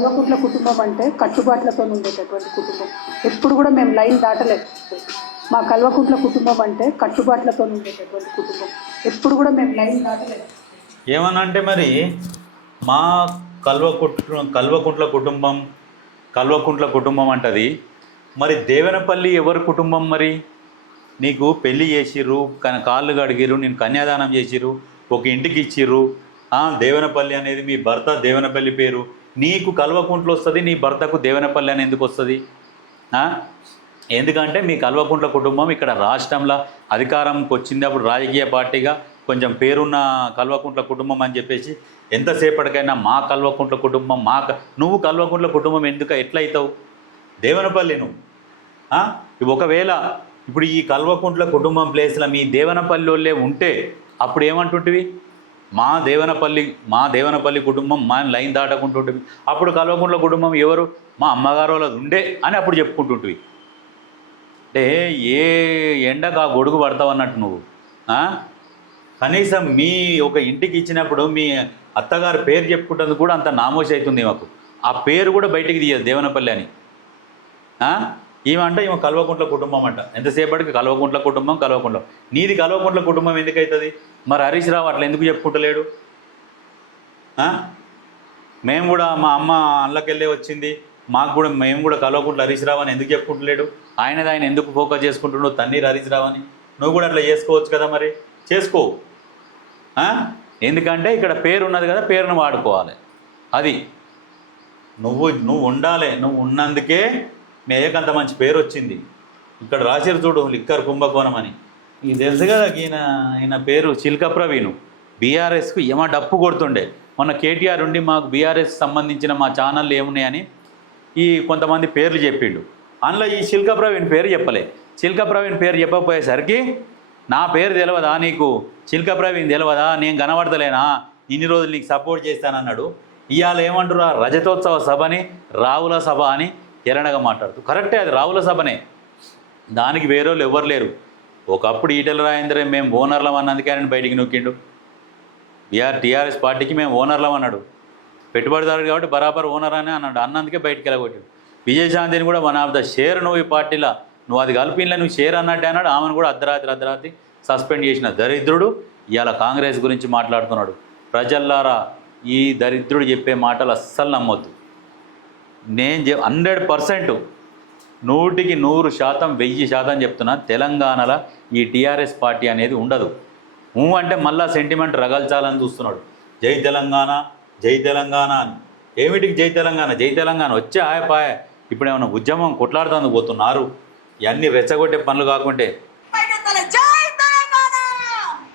కల్వకుంట్ల కుటుంబం అంటే కట్టుబాట్లతో ఉండేటటువంటి కుటుంబం. ఎప్పుడు కూడా మేము లైన్ దాటలేదు. మా కల్వకుంట్ల కుటుంబం అంటే కట్టుబాట్లతో ఉండేటటువంటి కుటుంబం. ఎప్పుడు కూడా మేము లైన్ దాటలేదు. ఏమనంటే మరి మా కల్వకుంట్ల కుటుంబం అంటది. మరి దేవనపల్లి ఎవరి కుటుంబం? మరి నీకు పెళ్ళి చేసిర్రు, కాళ్ళు కడిగిర్రు, నేను కన్యాదానం చేసిర్రు, ఒక ఇంటికి ఇచ్చిర్రు. దేవనపల్లి అనేది మీ భర్త దేవనపల్లి పేరు, నీకు కల్వకుంట్ల వస్తుంది, నీ భర్తకు దేవనపల్లి అని ఎందుకు వస్తుంది? ఎందుకంటే మీ కల్వకుంట్ల కుటుంబం ఇక్కడ రాష్ట్రంలో అధికారంకి వచ్చింది. అప్పుడు రాజకీయ పార్టీగా కొంచెం పేరున్న కల్వకుంట్ల కుటుంబం అని చెప్పేసి ఎంతసేపటికైనా మా కల్వకుంట్ల కుటుంబం నువ్వు కల్వకుంట్ల కుటుంబం ఎట్లయితావు? దేవనపల్లి నువ్వు ఒకవేళ ఇప్పుడు ఈ కల్వకుంట్ల కుటుంబం ప్లేస్లో మీ దేవనపల్లి వాళ్ళే ఉంటే అప్పుడు ఏమంటుంటివి? మా దేవనపల్లి కుటుంబం మా లైన్ దాటకుంటుంటివి. అప్పుడు కల్వకుంట్ల కుటుంబం ఎవరు? మా అమ్మగారు వాళ్ళది ఉండే అని అప్పుడు చెప్పుకుంటుంటివి. అంటే ఏ ఎండకు ఆ గొడుగు పడతావు అన్నట్టు నువ్వు. కనీసం మీ ఒక ఇంటికి ఇచ్చినప్పుడు మీ అత్తగారు పేరు చెప్పుకుంటుంది కూడా అంత నామోషి అవుతుంది మాకు. ఆ పేరు కూడా బయటికి తీయదు దేవనపల్లి అని. ఈమె కల్వకుంట్ల కుటుంబం అంట. ఎంతసేపటికి కల్వకుంట్ల కుటుంబం. నీది కల్వకుంట్ల కుటుంబం ఎందుకు అవుతుంది? మరి హరీష్ రావు అట్లా ఎందుకు చెప్పుకుంటలేడు? మేము కూడా మా అమ్మ అల్లకెళ్ళే వచ్చింది, మేము కూడా కల్వకుంట్ల హరీష్ రావు అని ఎందుకు చెప్పుకుంటలేడు? ఆయన ఎందుకు ఫోకస్ చేసుకుంటున్నావు తన్నీరు హరీష్ రావు అని? నువ్వు కూడా అట్లా చేసుకోవచ్చు కదా, మరి చేసుకో. ఎందుకంటే ఇక్కడ పేరు ఉన్నది కదా, పేరును వాడుకోవాలి. అది నువ్వు ఉండాలి. నువ్వు ఉన్నందుకే మేయకంత మంచి పేరు వచ్చింది. ఇక్కడ రాసిరు చూడు, లిక్కర్ కుంభకోణం అని. ఇది తెలుసు కదా, ఈయన పేరు చిల్క ప్రవీణ్. బీఆర్ఎస్కు ఏమో డప్పు కొడుతుండే. మొన్న కేటీఆర్ ఉండి మాకు బీఆర్ఎస్ సంబంధించిన మా ఛానళ్ళు ఏమున్నాయని ఈ కొంతమంది పేర్లు చెప్పిండు. అందులో ఈ చిల్క ప్రవీణ్ పేరు చెప్పలే. చిల్క ప్రవీణ్ పేరు చెప్పకపోయేసరికి నా పేరు తెలియదా నీకు? చిల్క ప్రవీణ్ తెలియదా? నేను కనబడతలేనా? ఇన్ని రోజులు నీకు సపోర్ట్ చేస్తానన్నాడు. ఇవాళ ఏమంటారు? రజతోత్సవ సభని రావుల సభ అని ఎరణగా మాట్లాడుతూ. కరెక్టే, అది రావుల సభనే, దానికి వేరేవాళ్ళు ఎవ్వరు లేరు. ఒకప్పుడు ఈటెల రాజేంద్ర మేము ఓనర్లం అన్నందుకే ఆయన బయటికి నొక్కిండు. టీఆర్ఎస్ పార్టీకి మేము ఓనర్లం అన్నాడు. పెట్టుబడిదారుడు కాబట్టి బరాబర్ ఓనర్ అని అన్నాడు. అన్నందుకే బయటికి వెళ్ళగొట్టాడు. విజయశాంతిని కూడా వన్ ఆఫ్ ద షేర్ నువ్వు ఈ పార్టీలో, నువ్వు అది కలిపిన్లా నువ్వు షేర్ అన్నట్టే అన్నాడు. ఆమెను కూడా అర్ధరాత్రి సస్పెండ్ చేసిన దరిద్రుడు ఇవాళ కాంగ్రెస్ గురించి మాట్లాడుతున్నాడు. ప్రజల్లారా, ఈ దరిద్రుడు చెప్పే మాటలు అస్సలు నమ్మొద్దు. నేను 100%, 100కి 100%, 1000% చెప్తున్నా, తెలంగాణలో ఈ టీఆర్ఎస్ పార్టీ అనేది ఉండదు. అంటే మళ్ళా సెంటిమెంట్ రగల్చాలని చూస్తున్నాడు. జై తెలంగాణ, జై తెలంగాణ అని. ఏమిటికి జై తెలంగాణ? జై తెలంగాణ వచ్చే ఆయపాయ. ఇప్పుడు ఏమైనా ఉద్యమం కొట్లాడుతాను పోతున్నారు. ఇవన్నీ రెచ్చగొట్టే పనులు కాకుంటే.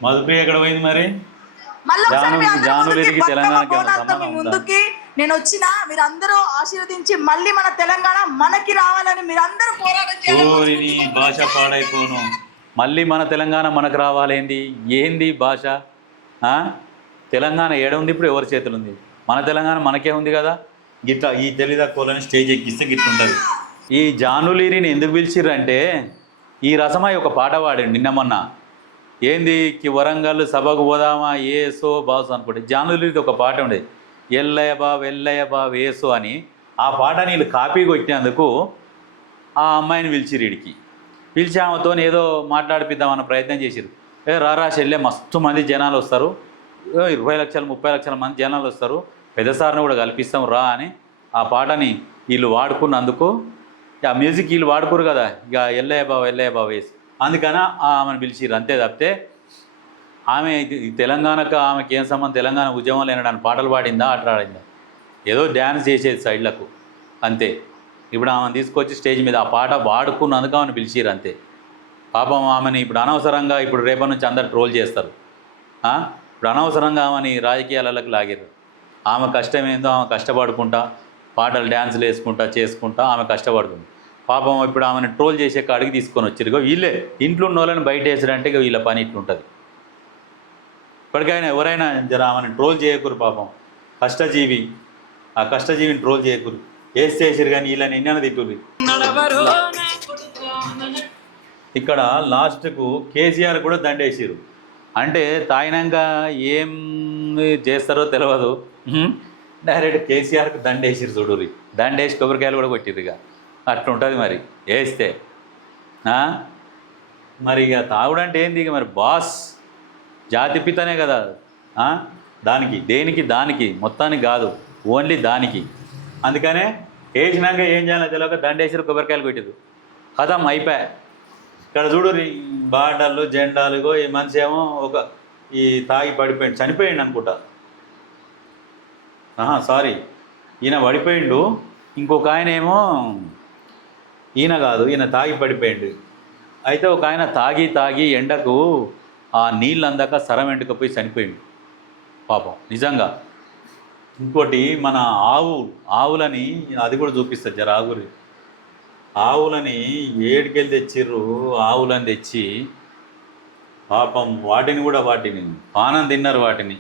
మధుప్రియ ఎక్కడ పోయింది మరి? జానులేరికి తెలంగాణకి ముందుకి నేను వచ్చిన మీరందరూ ఆశీర్వదించి మళ్ళీ మన తెలంగాణ మనకి రావాలని మీరందరూ పోరాటం చేయాలి. భాష పాడైపోను. మళ్ళీ మన తెలంగాణ మనకు రావాలేంది? ఏంది భాష? తెలంగాణ ఏడుంది ఇప్పుడు? ఎవరి చేతులు ఉంది? మన తెలంగాణ మనకే ఉంది కదా. గిట్లా ఈ తెలివితక్కువలని స్టేజ్ ఎక్కిస్తే గిట్ల ఉంటుంది. ఈ జానులీరిని ఎందుకు పిలిచిర్రంటే, ఈ రసమాయి ఒక పాట పాడండి నిన్న మొన్న. ఏంది వరంగల్ సభకు పోదామా ఏసో బాసు అనుకోండి. జానులీరిది ఒక పాట ఉండేది, ఎల్లయ్య బాబు ఏసో అని. ఆ పాట వీళ్ళు కాపీ కొట్టినందుకు ఆ అమ్మాయిని పిలిచిరు. ఇడికి పిలిచి ఆమెతో ఏదో మాట్లాడిపిద్దామన్న ప్రయత్నం చేసిరు. రారా చెల్లె, మస్తు మంది జనాలు వస్తారు, 20 లక్షలు 30 లక్షల మంది జనాలు వస్తారు, పెద్దసారిని కూడా కల్పిస్తాం రా అని ఆ పాటని వీళ్ళు వాడుకున్నందుకు, ఆ మ్యూజిక్ వీళ్ళు వాడుకోరు కదా, ఇక ఎల్లయ్య బాబు వేసి అందుకని ఆమెను పిలిచిర్రు. అంతే తప్పితే ఆమె తెలంగాణకు ఆమెకి ఏం సంబంధం? తెలంగాణ ఉద్యమం లేనడానికి పాటలు పాడిందా, ఆట ఆడిందా? ఏదో డ్యాన్స్ చేసేది సైడ్లకు అంతే. ఇప్పుడు ఆమెను తీసుకొచ్చి స్టేజ్ మీద ఆ పాట వాడుకున్నందుకు ఆమెను పిలిచిర్రు అంతే. పాపం ఆమెని ఇప్పుడు అనవసరంగా ఇప్పుడు రేపటి నుంచి అందరు ట్రోల్ చేస్తారు. ఇప్పుడు అనవసరంగా ఆమెని రాజకీయాలకు లాగారు. ఆమె కష్టమేందో ఆమె కష్టపడుకుంటా పాటలు డ్యాన్సులు చేసుకుంటా ఆమె కష్టపడుతుంది. పాపం ఇప్పుడు ఆమెను ట్రోల్ చేసే కాడికి తీసుకొని వచ్చారు. వీళ్ళే ఇంట్లో ఉన్న వాళ్ళని బయట వేసారంటే వీళ్ళ పని ఇట్లుంటుంది. ఇప్పటికైనా ఎవరైనా జర ఆమెను ట్రోల్ చేయకూరు. పాపం కష్టజీవి, ఆ కష్టజీవిని ట్రోల్ చేయకూరు. వేసేసారు కానీ వీళ్ళని ఎన్న తిట్టుర్రు. ఇక్కడ లాస్ట్కు కేసీఆర్ కూడా దండేసారు. అంటే తాగినాక ఏం చేస్తారో తెలియదు. డైరెక్ట్ కేసీఆర్కి దండేసిరు చూడుర్రి, దండేసి కొబ్బరికాయలు కూడా కొట్టిర్రు. ఇక అట్లుంటుంది మరి వేస్తే. మరి ఇక తాగుడంటే ఏంది ఇక మరి బాస్ జాతిపితనే కదా. దానికి దేనికి దానికి మొత్తానికి కాదు, ఓన్లీ దానికి. అందుకనే వేసినాక ఏం చేయాలో తెలియక దండేసిరు, కొబ్బరికాయలు కొట్టిరు, కథం అయిపోయా. ఇక్కడ చూడు బాటలు జెండాలు, ఈ మనిషి ఏమో ఈ తాగి పడిపోయిండు, చనిపోయిండు అనుకుంటా. సారీ, ఈయన పడిపోయిండు, ఇంకొక ఆయన ఏమో ఈయన కాదు, ఈయన తాగి పడిపోయిండు. అయితే ఒక ఆయన తాగి తాగి ఎండకు ఆ నీళ్ళు అందాక సరం ఎండుకపోయి చనిపోయిండు పాపం, నిజంగా. ఇంకోటి మన ఆవులని అది కూడా చూపిస్తుంది జర ఆగురి. ఆవులని ఏడికెళ్ళి తెచ్చిర్రు, ఆవులని తెచ్చి పాపం వాటిని పానం తిన్నారు వాటిని.